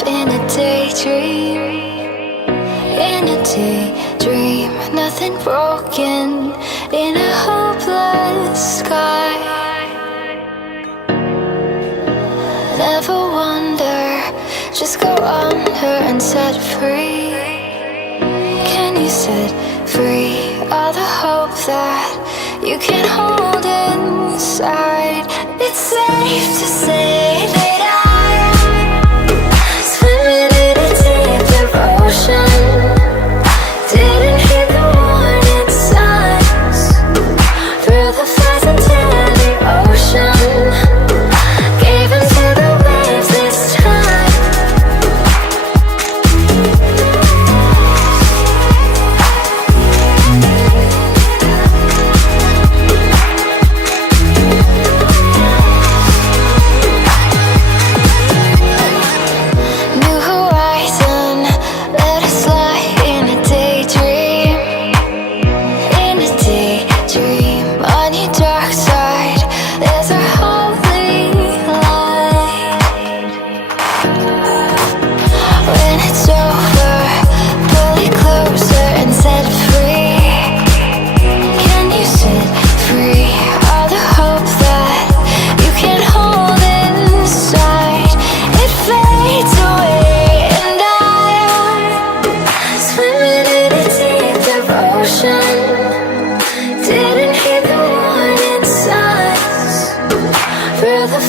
life in a daydream. In a daydream, nothing broken in a hopeless sky. Never wonder, just go under and set free. Can you set free all the hope that you can hold inside? It's safe to say that I'm swimming in a deep devotion. Didn't heed the warning signs. Through the flies into the ocean. Gave into the waves this time. New horizon, let us lie in a daydream. In a daydream, on your dark side, there's a holy light. When it's over, pull it closer and set it free. Can you set free all the hope that you can hold inside? It fades away and I am swimming in a deep devotion. Didn't heed the warning signs. Through the